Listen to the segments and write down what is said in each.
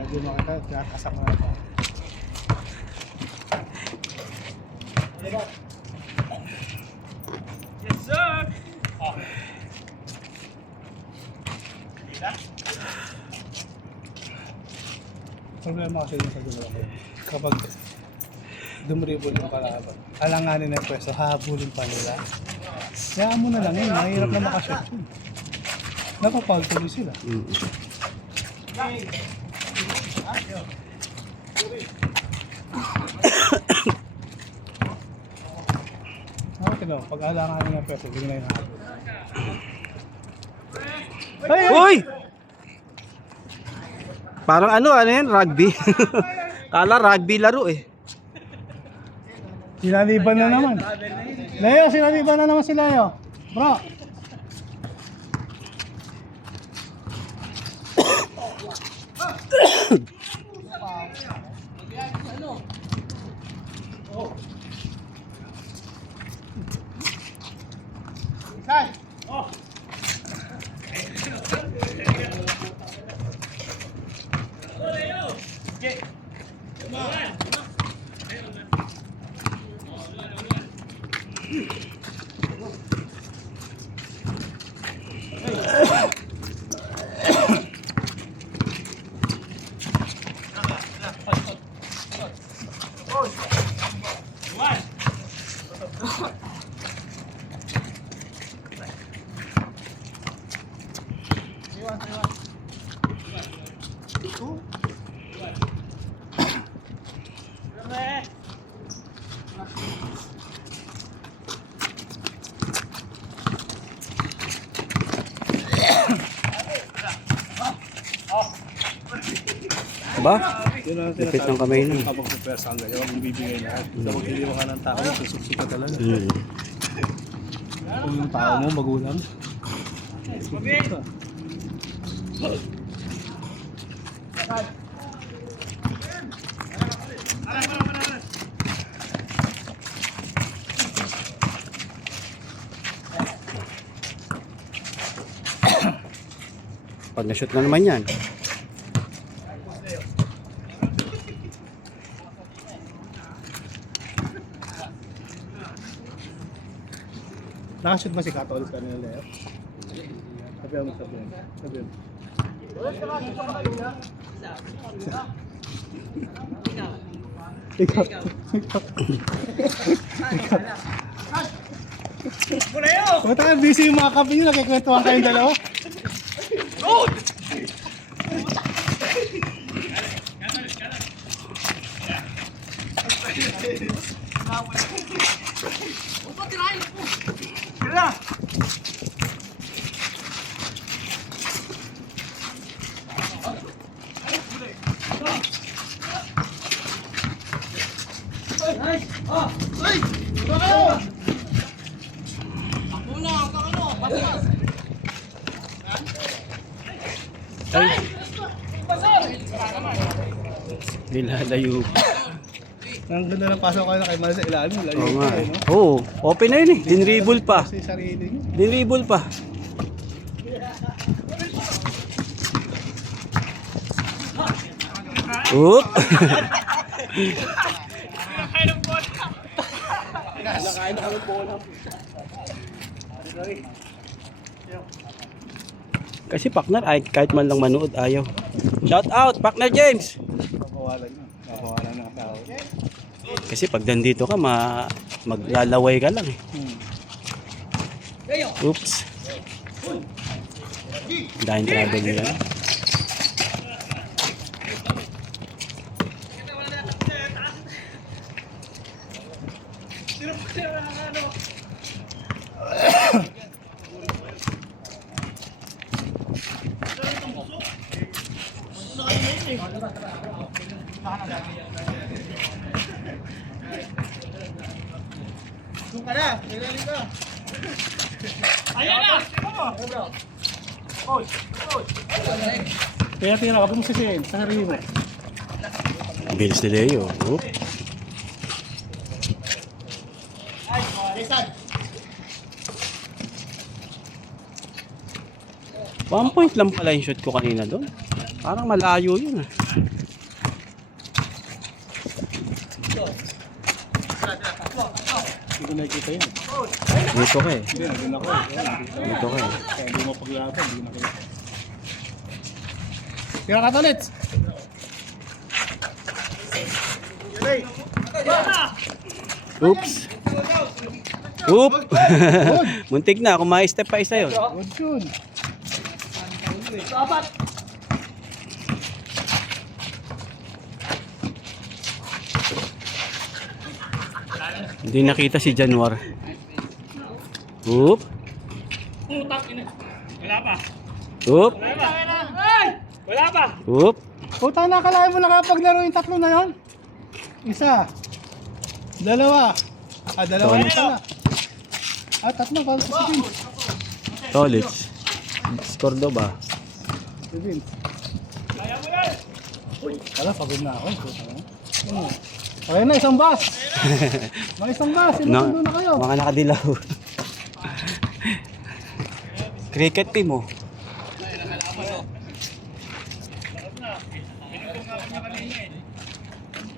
Medyo makita, kakasak na ito. Yes, sir! Problema kasi yung sa gulo ko. Kapag dumribol yung kalaban, alanganin na yung pwesto, hahabulin pa nila. Kaya mo na lang yun, mahirap na makashot yun. Napapag tuloy sila. Okay no, pag alanganin ng pwesto, hindi na yung habol. Uy! Parang ano yan, rugby. Kala rugby laro eh. Sinaliban na naman. Leo, sinaliban na naman si Leo. Bro. Ba? Lipit ng kamay nun. Kapag pupersa ang ganyan, huwag mong bibigay lahat. Kapag iliwan ka ng tao, susukso ka talaga. Kung yung tao mo, magulang. Pag na-shoot na naman yan. Nakashoot ba si Cato ulit kanina, Leo? Sabihan mo, sabihan. Sabihan. Ikaw. Puta ka, busy yung mga kapi nyo, nakikwentuhan kayong dalawa. Nilalayo. Ang ganda ng pasok kayo na kay Mal sa ilalim. Layo Oo nga pa eh. eh, no? Oo, open na yun eh. Dinribble pa. Kasi sarili nyo. Dinribble pa. Oop! Kasi partner, ay kahit man lang manood, ayaw. Shout out, partner James! Mapawalan nyo. Mapawalan ng tao. Kasi pag nandito ka, maglalaway ka lang eh. Oops. Dahil travel nila. Doon ka na, nilalim ka. Ayan na! Kaya tira ka, pumusisiin sa sarili mo. Bilis ni Leo. Oop. One point lang pala yung shoot ko kanina doon. Parang malayo yun ah. Hindi ko nakikita yun. Dito ka eh. Hindi, nandun ako. Dito ka eh. Kaya hindi mo paglaban, hindi na kayo. Tira ka to, Litz! Oops. Oop. Muntik na. Kung ma-step pa isa yun. Good yun. Hindi nakita si Januar. Oop. Putak ina. Wala pa. Oop. Wala pa. Ay! Wala pa. Oop. Puta na, kalahin mo nakapaglaro yung tatlo na yun? Isa. Dalawa. Dalawa na pala. Tatlo, para sa si Vince. Tolits. Score daw ba? Si Vince. Kaya mo yan. Wala, pagod na ako. Puta na. Okay na, isang bus. May isang bus. Sinusundo na kayo. Mga nakadilaw. Cricket team mo.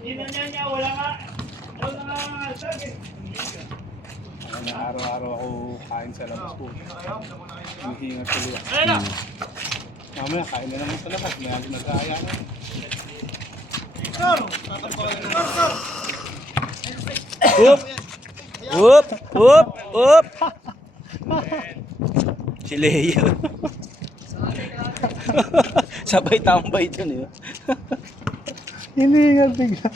Hindi na niya. Wala nga. Wala nga mga alsag eh. Araw-araw ako kain sa labas po. Hinihinga tuloy ako. Ayun na. Mamaya, kain na naman sa labas. May nag-aaya na. Oop. Oop. Oop. Oop. Si Leo. Sabay tambay dyan eh. Hinihinga bigla.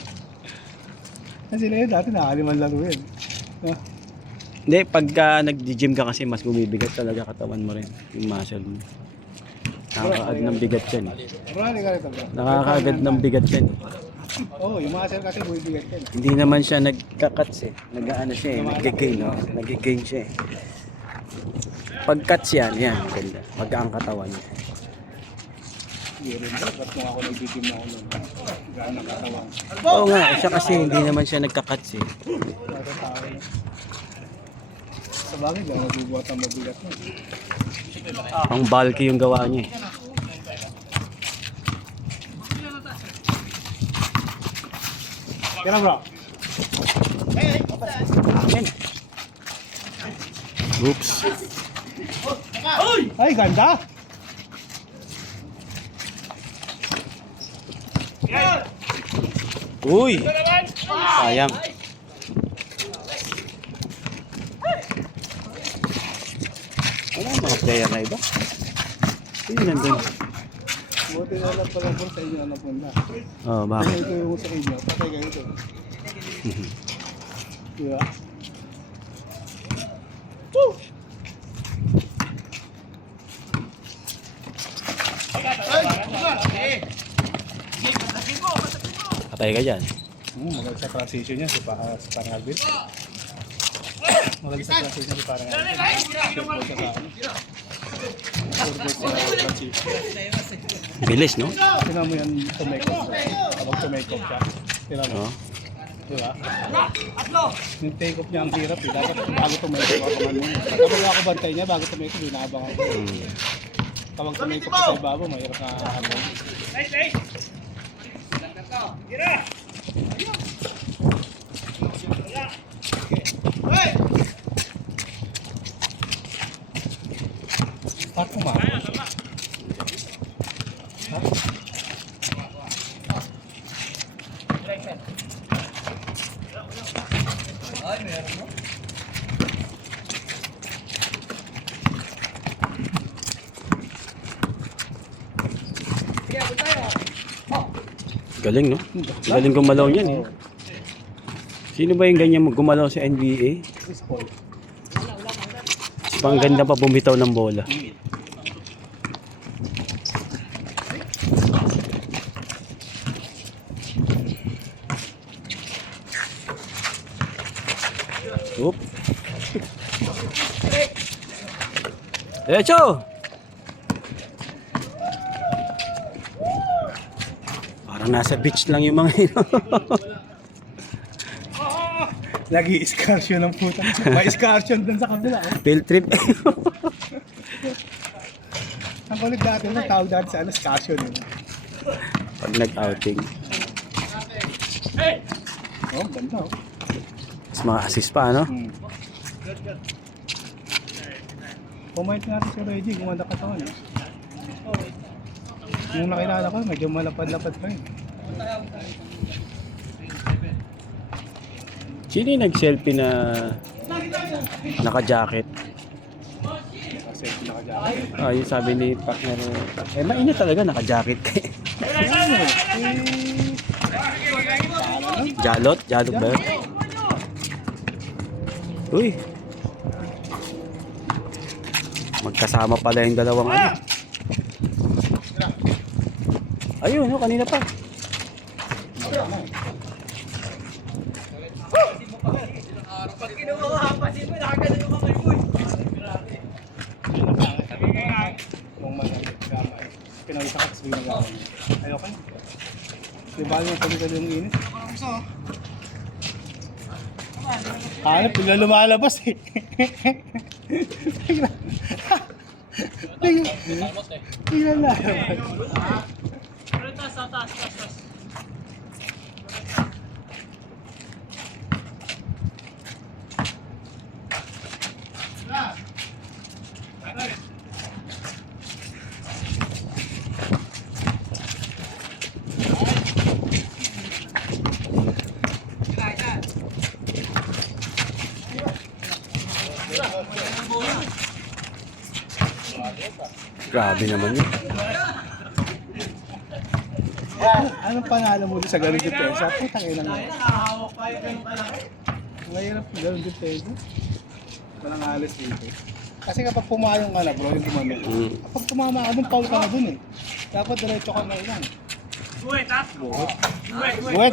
Kasi na yun, dati nakaliman laro yun. Hindi, pagka nag-gym ka kasi mas bumibigat talaga katawan mo rin. Yung muscle mo. Nakakaagad ng bigat yan. Marami ka rito, bro. Nakakaagad ng bigat yan. Oo, yung muscle kasi bumibigat yan. Hindi naman siya nagka-cuts eh. Nag-ano siya eh. Nag-gain, no? Nag-gain siya eh. Pag-cuts yan, yan. Ganda. Pagka ang katawan niya. Hindi rin bro, ba't kung ako nag-gym na ako nun? Gaan ang katawan. Oo nga, siya kasi hindi naman siya nagka-cuts eh. Para tao na. Sa bagay, gano'n nagbubuhat ang mabigat mo. Ang bulky yung gawa niya eh. Tira bro. Oops. Ay, ganda! Uy! Sayang. Wala ang mga player na iba. Sino nandun? Buti na lang pala bro sa inyo na napunta. Oh, Kung bakit? ito yung sa inyo, patay kayo ito. Diba? Patay ka dyan. Magaling sa transition niya si Parang Alvin. Magaling sa transition si Parang Alvin. Bilis, no? Tingnan mo yan tumekop. Kapag tumekop siya. Tingnan mo. Oh. Diba? Yung take off niya ang hirap eh. Dapat bago tumekop ako man muna. Kapag ako bantay niya, bago tumekop, binabang ako. Kapag tumekop sa ibabaw, mahirap na habang. Nice, nice. Tira. Pat mo ma. Galing, no? Galing gumalaw niyan, eh. Sino ba yung ganyan gumalaw sa NBA? Pang ganda pa bumitaw ng bola. Oop. Derecho! Parang nasa beach lang yung mga ino. Lagi excursion ng puta. May excursion dun sa kabila. Oh. Field trip. Ang kulit dati mo, tawag dati sa ano, excursion. Pag nag-outing. Oh, ganda oh. Mas mga assist pa, ano? Pumayit natin si Reggie, gumanda katawan. Eh. Nung nakilala ko, medyo malapad-lapad pa yun. Sino yung nag-selfie na naka-jacket? Kasi nakajacket. Ah, yung sabi ni partner, mainit talaga naka-jacket. Jalot? Jalot ba yun? Uy! Magkasama pala yung dalawang ano. Ayun, no, kanina pa. Pag kinuha ko hapasin mo, nakagalan yung kamay mo. Nung gamay. Pinawisa ka, tapos binagamay. Ayoko na. Di ba yung pagkakal yung init? Hanap, bigla lumalabas eh. Bigla lumalabas. Taas. Grabe naman yun. Anong pangalan mo sa ganun depensa? Putang ina mo. Ngayon ang ganun depensa. Walang alis dito. Kasi kapag pumayong ka na bro, yung tumamit. Kapag tumama ka dun, foul ka na dun eh. Dapat diretso ka na ilan. Guwet, ha?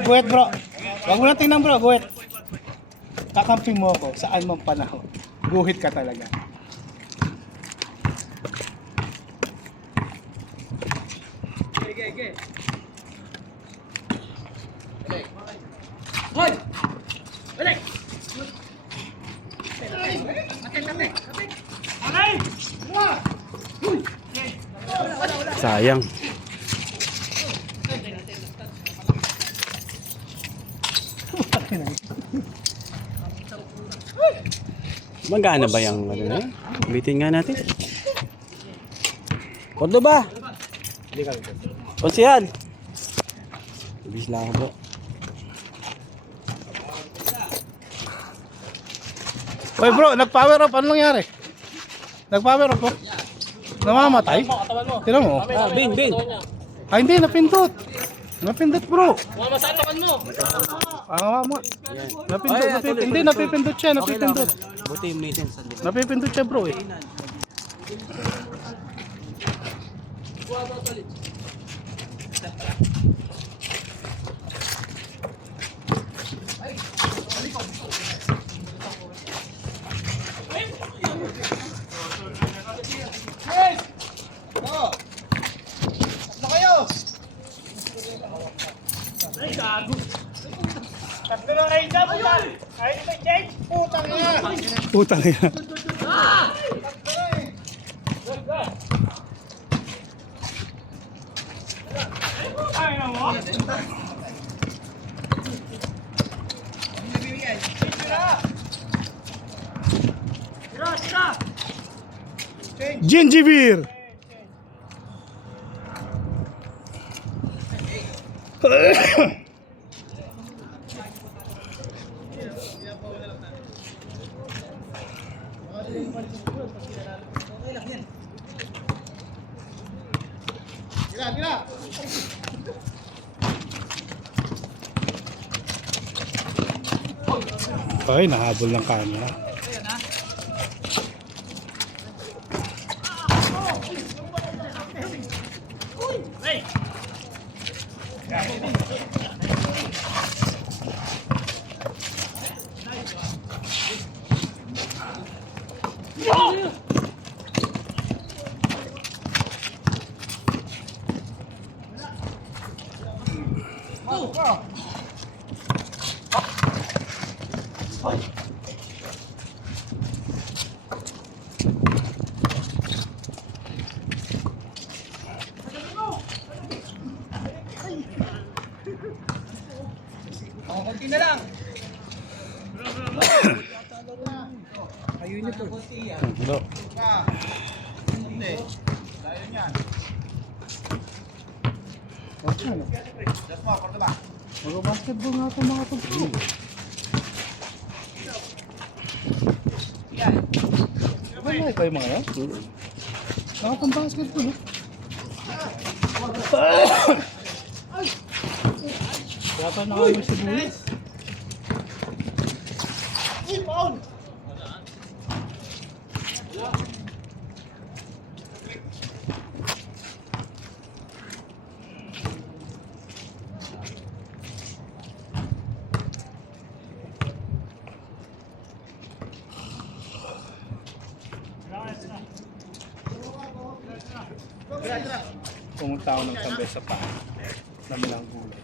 Guwet bro. Wag mo na tingnan bro, guwet. Kakamping mo ako saan mang panahon. Guhit ka talaga. Sayang. Magana ba yung ano na yun? Ulitin nga natin. Cordoba! Konsehal! Ibis lang ako bro. Oy bro, nag-power up. Ano nangyari? Nag-power up po. Namamatay? Tira mo. Bin! Ah, hindi. Napindot. Napindot bro. Masatakan mo. Mo. Napindot. Hindi, napipindot siya. Napipindot. Buti yung maintenance sa likod. Napipindot siya bro eh. Ay, gago. Tatlo na kayo dyan, puta. Ayaw nyo change? Putang yan. Puta na yan. Ay, na mo? Tira! Gingibeer. Ay, nahabol ng camera. Hey! Konti na lang. Ayun niyo po. Hello. Hindi. Layo niyan. Okay, ano? Just mo, korte ba? Mag-basketball nga ito mga ito. Yan. Wala ito yung mga yan. Nakapang-basketball, no? Dapat nakawin si Bulis. Uy, paon! Pumunta ako ng tambay sa pa. Dami lang gulay.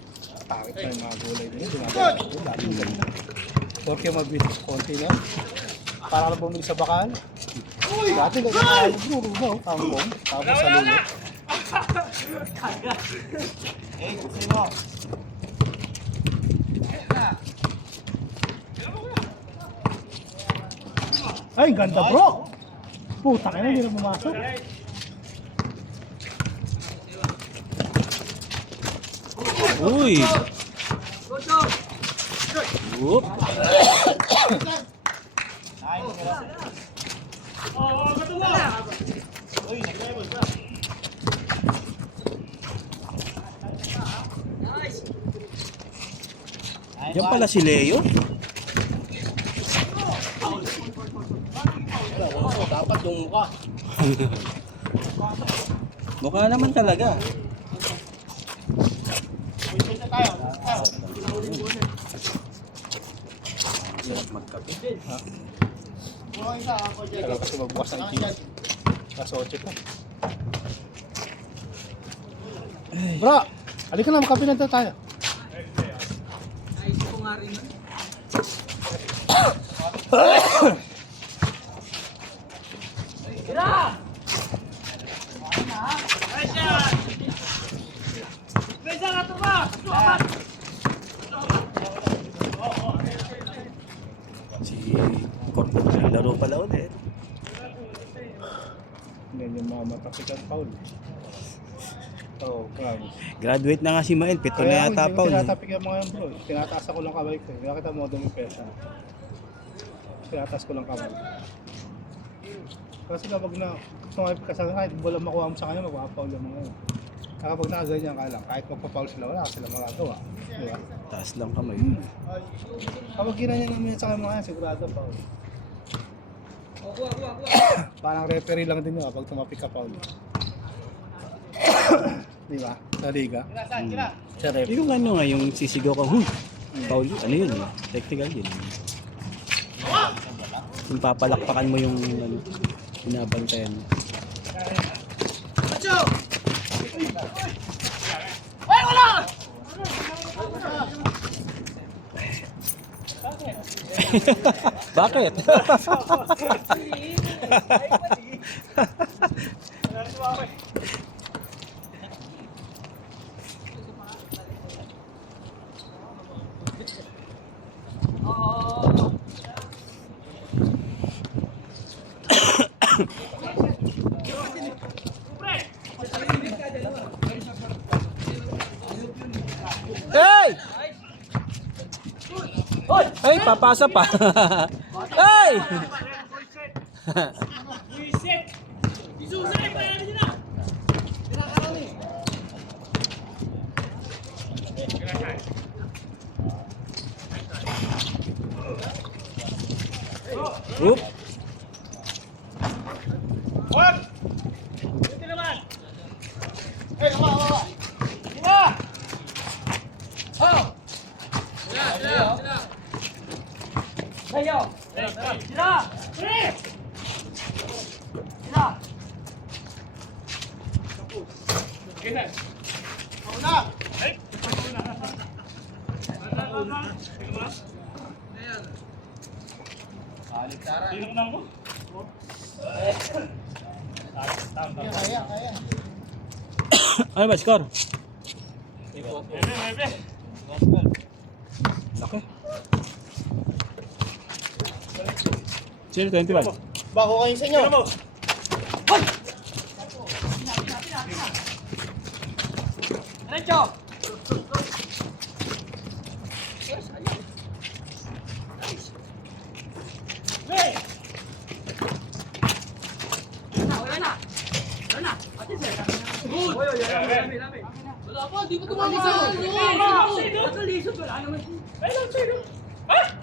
Takit na yung mga gulay din. Dinadala ko. Laging ganda. Porque mabilis konti na. Para lang bumili sa bakal. Dati ganyan na lang bro. No? Kangkong. Tapos sa lulo. Eh, kasi mo. Ay, ganda bro! Puta ka na, hindi na pumasok. Uy! Whoop! Diyan pala si Leo. Dapat yung mukha. Mukha naman talaga. Pwede tayo. Hirap magkape. Buhay isa ako dyan. Alam kasi magbukas ng gym. Kaso 8 pa. Bro! Halika na, makapi na tayo. Si Corpo laro pala ulit. Hindi yung mga matapikan foul. Oo, grabe. Graduate na nga si Mael. 7 na yata pa. Hindi ko tinatapik yung mga yan bro. Tinataas ako lang kamay ko. Kaya kita mo doon yung pesa. Tinataas ko lang kamay. Kasi kapag na tumapik ka sa kahit bola makuha mo sa kanya, magpapaul yung mga yun. Kaya kapag nakaganyan ka lang, kahit magpapaul sila, wala ka sila magagawa. Di ba? Taas lang kamay. Kapag ginanyan namin sa kanya mga yan, sigurado paul. Parang referee lang din yun kapag tumapik ka paul. Di ba? Sa liga. Sa referee. Yung ano nga, yung sisigaw ka, Paul, ano yun? Technical yun. Yung papalakpakan mo yung ano, binabantayan mo. Bakit? Hey! Ay, papasa pa. Hey! Oop. Wag! Hindi naman! Eh, awa! Diba? Oh! Ayo! Sila! Sila! Sila! Pauna! Tinong na mo? Kaya. Ano ba score? Laki. Sino 21? Bako kayo sa inyo. Diretso! Hey!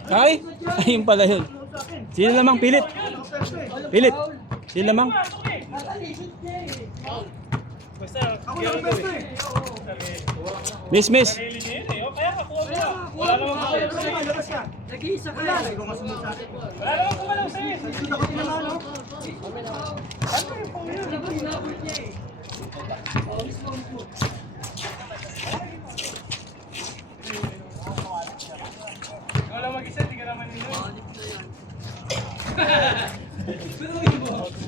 Ay! Ayun pala yun. Sino lamang pilit? Pilit. Sino lamang? Basta, ako yung besto eh. Miss, miss. Kaya kakuha mo. Wala namang kumalaw sa'yo. Nag-iisa ka lang. Wala namang kumalaw sa'yo. Dito ako pinanalo. Ano yung phone yun? Hinabot niya eh. Wala mag-isa, di ka naman nila.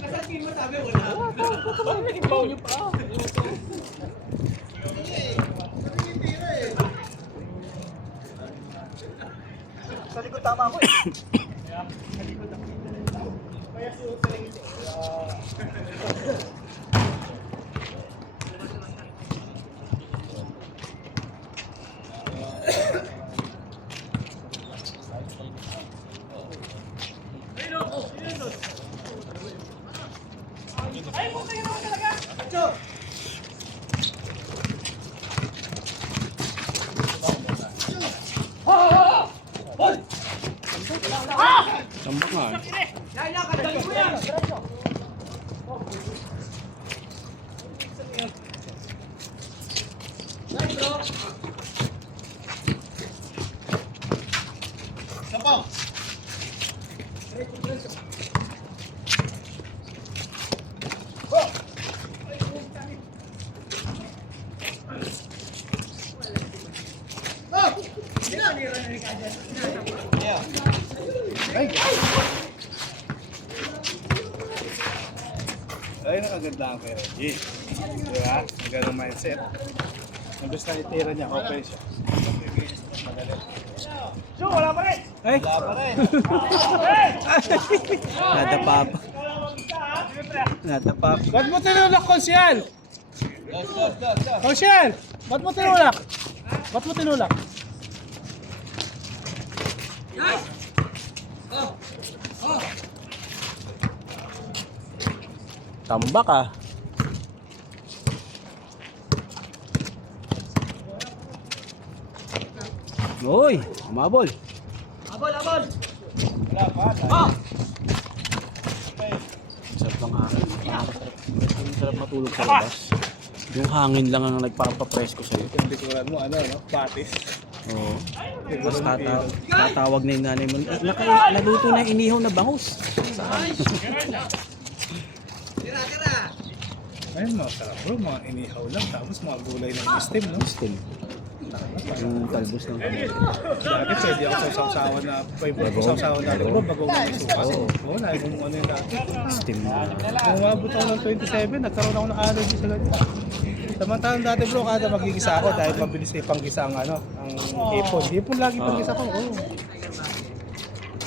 Kasakin mo sabi wala. Bakit naging foul niyo pa? Sa likod tama ako eh. Ay, puta yun naman talaga. Tambak nga. Yaya, kadali mo yan. Ayun ang kagandahan kay Reggie. Di ba? Ang ganong mindset. Nabis na itira niya, okay siya. Madali. So, wala pa rin. Ay! Wala pa rin. Nadapa pa. Wala mag-isa ha. Siyempre. Nadapa pa. Ba't mo tinulak, Konsyal? Konsyal! Ba't mo tinulak? Ba't mo tinulak? Tambak ah. Uy, umabol. Abol, abol. Sarap ng hangin. Sarap matulog sa labas. Yung hangin lang ang nagpapapresko sa'yo. Yung likuran mo, ano, no? Batis. Oo. Tapos tatawag na yung nanay mo. Naluto na yung inihaw na bangus. Ayun, mga sarap bro, mga inihaw lang. Tapos mga gulay ng steam, no? Still. Yung talbos ng kamay. Dati pwede ako sa sausawan na, favorite ko sausawan natin bro, bago may sukas. Oo, lagi kong ano yung dati. Steam. Kung umabot ako ng 27, nagkaroon ako ng allergy sa ganyan. Samantalang dati bro, kada magigisa ako dahil mabilis na ipanggisa ang ano, ang hipon. Hipon lagi panggisa ko. Oo.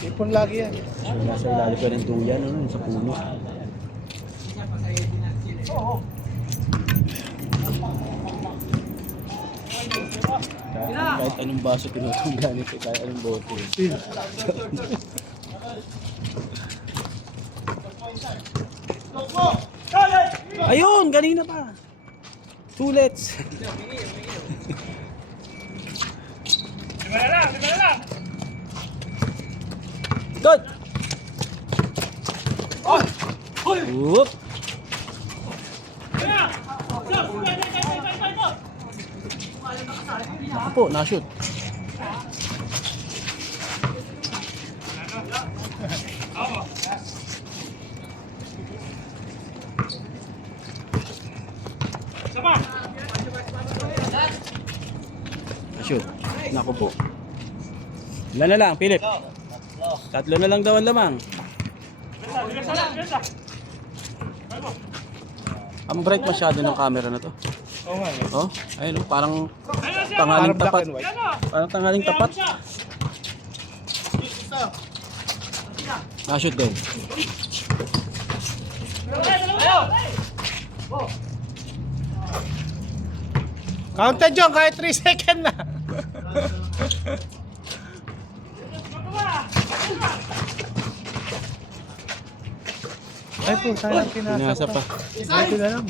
Hipon lagi yan. So, nasa ilalim pa ng duyan, ano, sa puno. Kahit anong baso tinutungga nito, kahit anong bote. Ayun, kanina pa. Tulets. Lima na lang, lima na lang. Good. Whoop. Kaya! Ako po, na-shoot. Sama! Na-shoot. Naku po. Ilan na lang, Philip? Tatlo na lang daw ang lamang. Bilasa lang, bilasa. Ang bright masyado ng camera na to. Oo nga. Oh, ayun oh, parang Ayun siya! tanghaling Parang black tapat. and white. Yan o! Parang tanghaling tapat. Siya. Na-shoot din. Counted John, kahit 3 second na. Ay po, sayang Pinasa pinasa pa. pa. Ito na lang.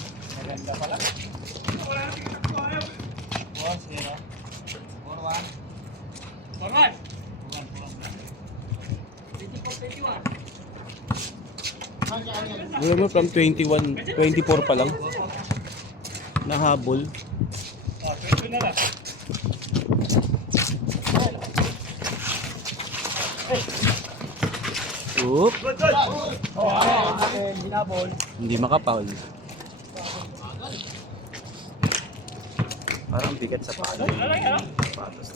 Alam mo, from 21, 24 pa lang. Nahabol. Oop. Hindi makapaul. Parang bigat sa paa. Patos.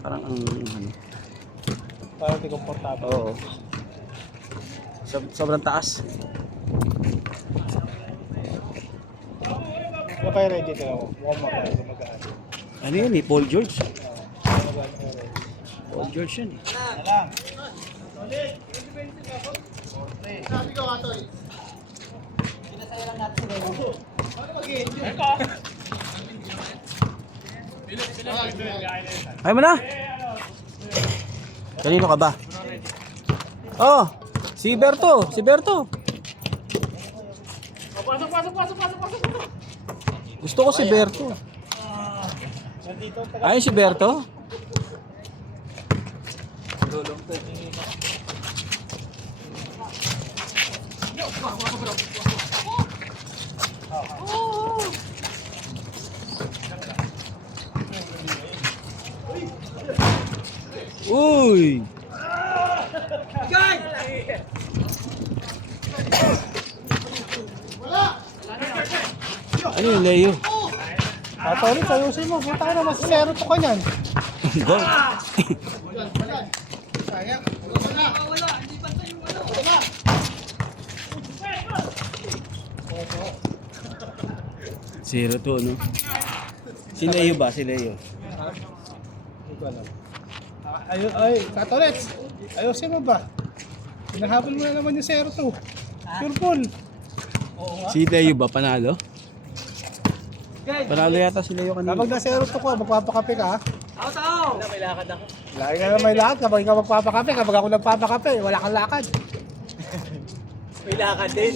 Parang ang ano. Parang di komportable. Oo. Sobrang taas. Ano kaya ready ka lang? Mukhang makain. Magaan. Ano yun eh? Paul George? Magaan ka ready. Paul George yun eh. Ay mo na! Kanino ka ba? Oh! Si Berto! Si Berto! Pasok. Gusto ko si Berto. Ayun si Berto? Uy! Ano yung Leo? Patolit, ayusin mo. Buta ka na, mas 0 to ka niyan. Go! Zero to, no? Si Leo ba? Si Leo. Hindi ko alam. Ay, Patolit, ayusin mo ba? Hinahabol mo na naman yung 0 to. Pure ball. Si Leo ba? Panalo? Panalo yata si Leo kanina. Kapag na 0 to ko, magpapakape ka ha? Tao! May lakad ako. Lagi ka na may lakad kapag ikaw magpapakape. Kapag ako nagpapakape, wala kang lakad. May lakad din.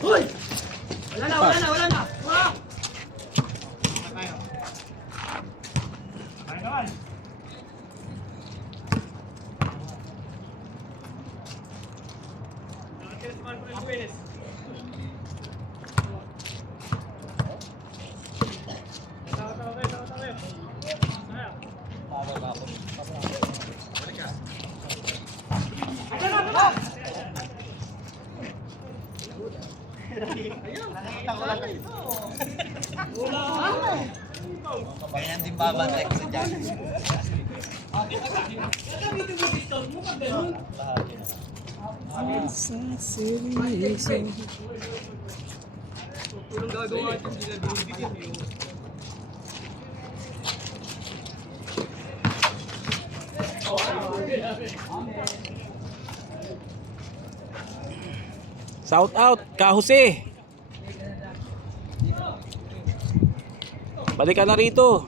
Hoy! Wala na. Wala! Ganyan din babantay ko sa dyan. Tulong gagawa ito, hindi na binibigyan eh. Shout out, Kahuse. Balik ka na rito.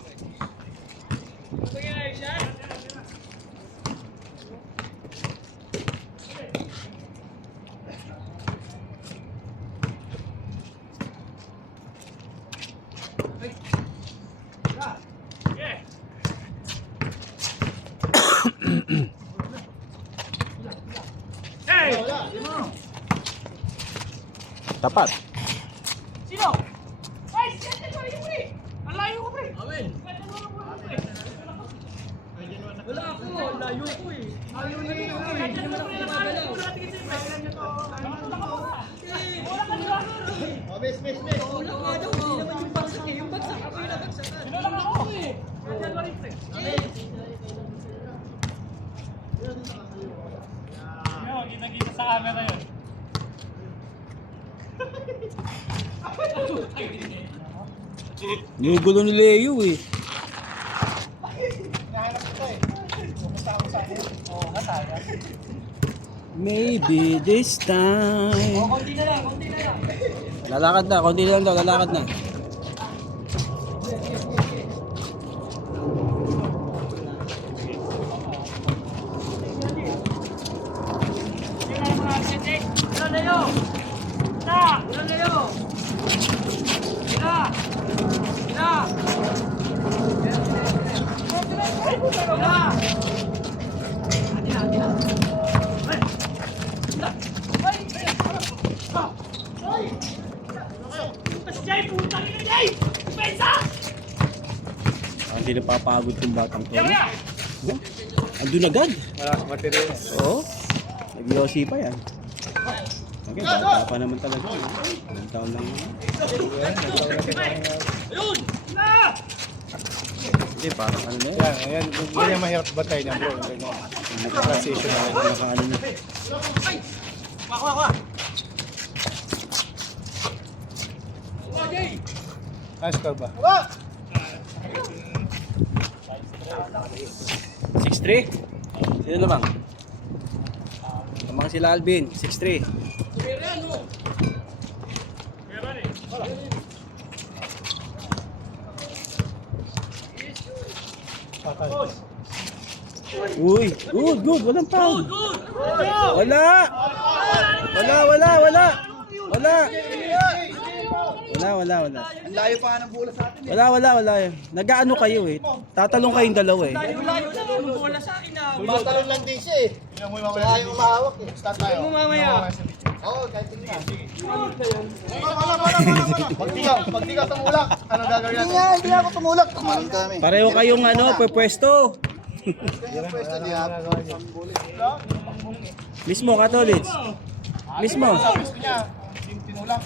Tapat. Sino? Ay, siyempre ko yun eh. Ang layo ko pre. Amen. Wala ako, layo ko eh. Ayaw na rin ako eh. Hindi naman ako gumagalaw. Wala ka nila. Wala nga daw, hindi naman yung bagsak eh. Yung bagsak, ako yung nabagsakan. Wala lang ako eh. January pre. Yun, ginagita sa camera yun. Yung gulo ni Leo eh. Nahanap ko eh. Kumusta ako sa akin? Oo, masaya. Maybe this time. Konti na lang, konti na lang. Lalakad na, konti lang daw, lalakad na. Ilan na yun? Ilan na yun? Ilan? Ilan? Ilan? Hindi napapagod yung batang to. No? Andun agad. Wala sa material. Oo. Nag-yossi pa yan. Okay, bata pa naman talaga. Ilang taon lang yun. Hindi, parang ano na yun. Yan, yan yung mahirap batay niya bro. Ganyan. Transition na yan. Nakaano na. Nice ka ba? 6'3"? Sino lamang? Lamang sila Alvin, 6'3". Patay. Uy, good, walang foul. Wala. Ang layo pa nga ng bola sa atin. Wala. Nag-aano kayo eh. Tatalong kayong dalawa eh. Layo na ang bola sa akin na. Tumatalon lang din siya eh. Kaya yung umahawak eh. Start tayo. Mamaya. Oo, kahit tingnan. Pag di ka tumulak, ano gagawin natin? Hindi ako tumulak. Tumalon kami. Pareho kayong ano, pwesto. Kaya pwesto di ako. Mismo, Katolits. Mismo. Tinulak.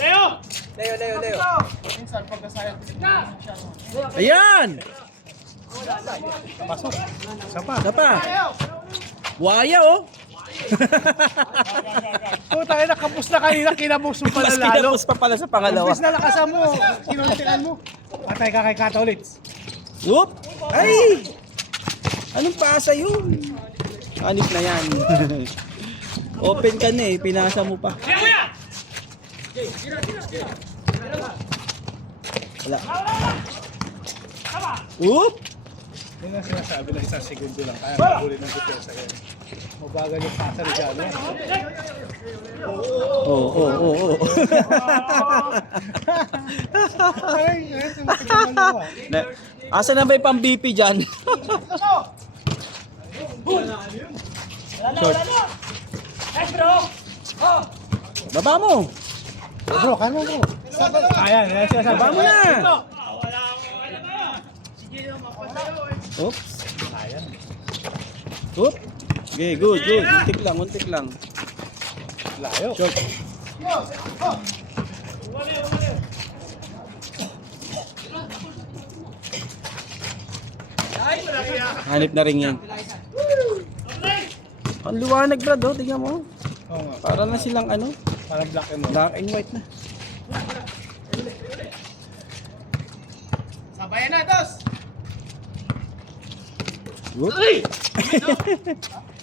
Leo! Minsan pagkasayang Ayan! pasok. Isa pa. Isa pa. Waya oh. Puta na kapos na kanina, kinabos mo pala Mas lalo. kinapos pa pala sa pangalawa. Imbis na lakasan mo, kinuntian mo. Patay ka kay Katolits. Whoop! Ay! Anong pasa yun? Anip na yan. Open ka na eh, pinasa mo pa. Wala. Whoop! Yun ang sinasabi na isang segundo lang. Kaya mahuli ng depensa yan. Mabagal yung pasa ni Jalo. Oo. Ay, sumasabi mo. Asa na ba yung pang-BP dyan? Short. Nice bro! Oh! Baba mo. Bro, kano bro? Ayan, yan sinasabi. Baba mo na. Oops. Oop. Okay, good. Untik lang. Layo. Short. Hanip na rin yan. Ang liwanag Brad, oh, tingnan mo. Oo nga, Para na silang ano, parang black and white. black and white na. Sabayan na, Dos! Whoop.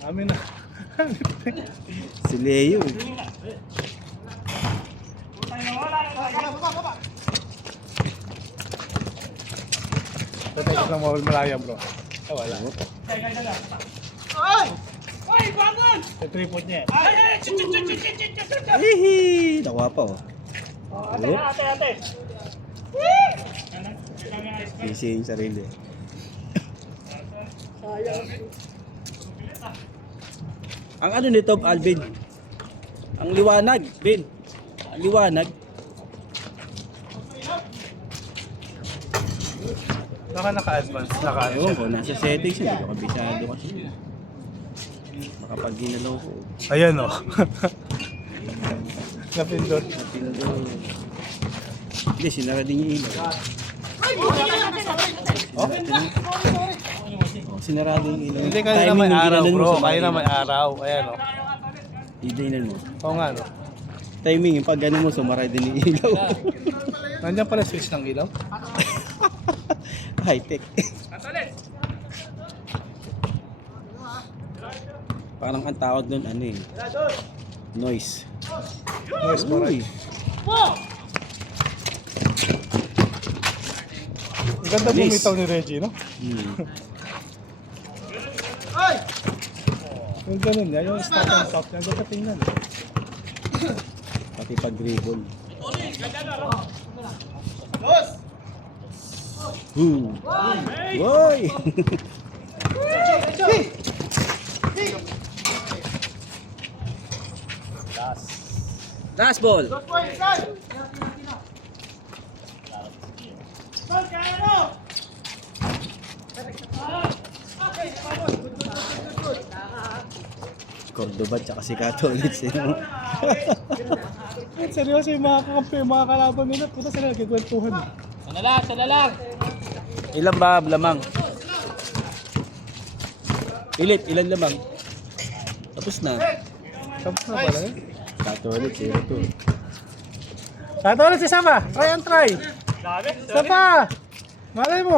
Amin na. Si Leo. Patay ka lang mawal malaya bro. Ah, wala. Ay, bagon! Yung tripod niya eh. Ay! Hihi! Nakuha pa oh. Whoop. Ate! Easy yung sarili. Ang ano nito, Alvin? Ang liwanag, Vin. Ang liwanag. Baka naka-advance, Ewan ko, nasa settings yun. Hindi ko kabisado kasi. Baka pag ginalaw ko. Ayan o. Napindot. Hindi, sinara din yung ilaw. Sinarado yung ilaw. Hindi kanina may Timing ng araw ginanon mo bro. sa Kanina ilaw. may araw. Ayan o. Didinan mo. Oo nga no. timing, yung pag ano mo, sumaray din yung ilaw. Nandiyan pala switch ng ilaw. High-tech. Parang ang tawag doon, ano eh, noise. Noise mo Uy, Ang ganda Nice. bumitaw ni Reggie, no? Yung ganun niya, yung stop and stop niya, ganda tingnan. pati pag-dribble. Woy! Last ball. Cordoba tsaka si Catholics. Seryoso yung mga kakampi, yung mga kalaban nila, puta sila nagkikwentuhan. Ilan ba lamang? Pilit, ilan lamang? Tapos na. Tapos na pala eh. Catholics, 0-2. Tato ulit si Saba, try and try. Saba! Malay mo.